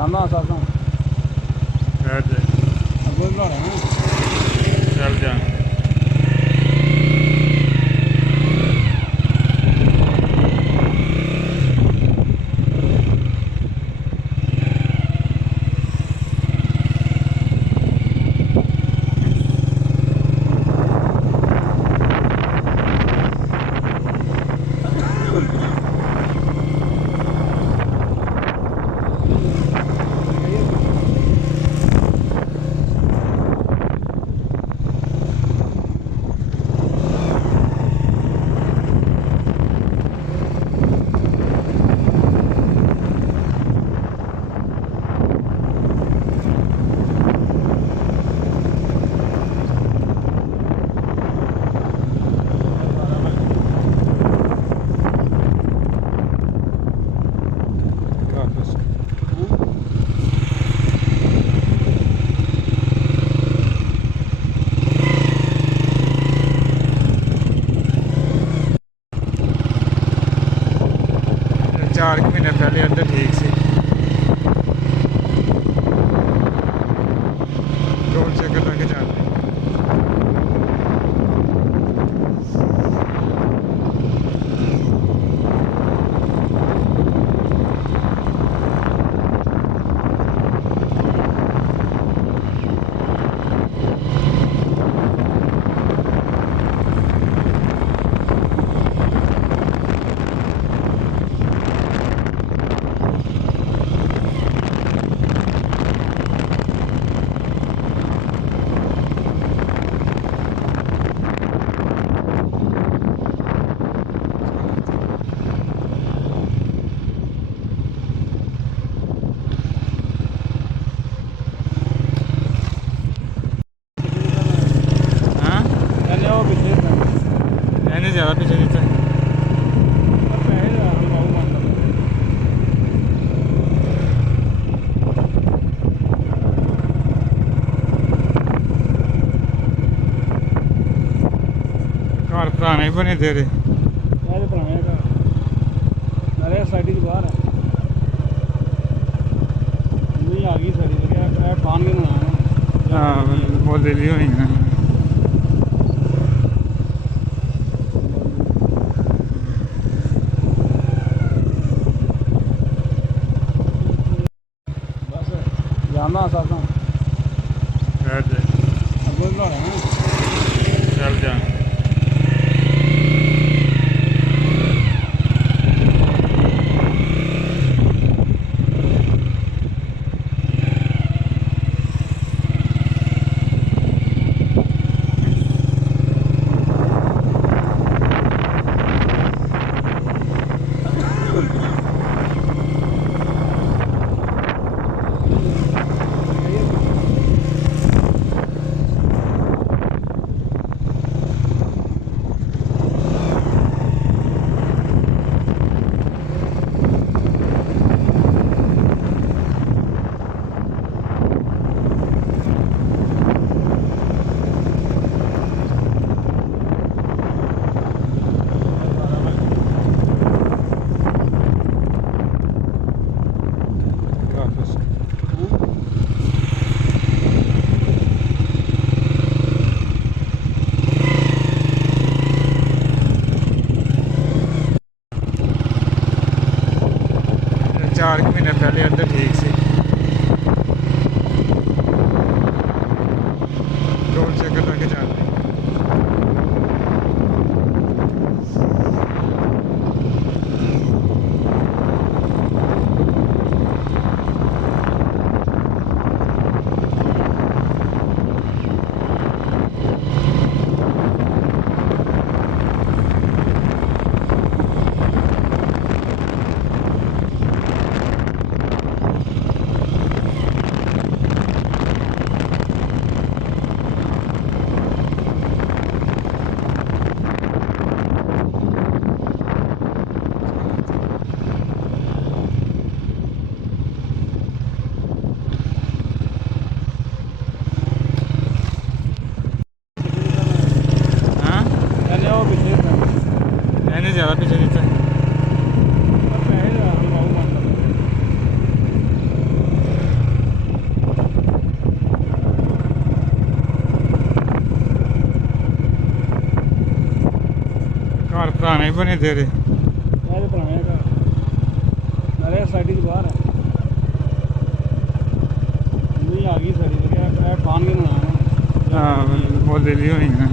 ਜਾਣਾ ਸਾਡਾ बैठ जाए ਅੱਗੇ ਬਣਾਉਣਾ चल जा चार महीने पहले अंदर ठीक सी रोड चेकर लगे जाते ज़्यादा पीछे देता है घर पुराने ही बने तेरे पुराने घर नारे साइड बाहर है नहीं आ गई साइड पान के बनाना हाँ बोले ली होनी है जाना सादा बैठ जाए ਅੱਗੇ ਬਣਾਉਣਾ चल जा चार महीने पहले अंदर ठीक सी रोड चेकर लगे जाते ਪੁਰਾਣੇ ਬਣੇ ਤੇਰੇ ਇਹ ਪੁਰਾਣੇ ਘਰ ਨਾਲੇ ਸਾਡੀ ਦੀ ਬਾਹਰ ਹੈ ਨਹੀਂ ਆ ਗਈ ਸਾਡੀ ਇਹ ਖਾਣਗੇ ਨਾ ਹਾਂ ਬੋਲੇ ਲਈ ਹੋਣੀ ਨਾ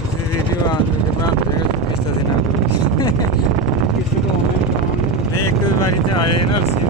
ਤੁਸੀਂ ਵੀਡੀਓ ਆ ਕੇ ਬਣਾ ਦੇਗਾ ਕਿਸ਼ਤਾ ਦੇ ਨਾਲ ਕਿਸੇ ਤੋਂ ਆਉਣਾ ਨਹੀਂ ਇੱਕ ਵਾਰੀ ਤੇ ਆਏ ਨਾ ਅਸੀਂ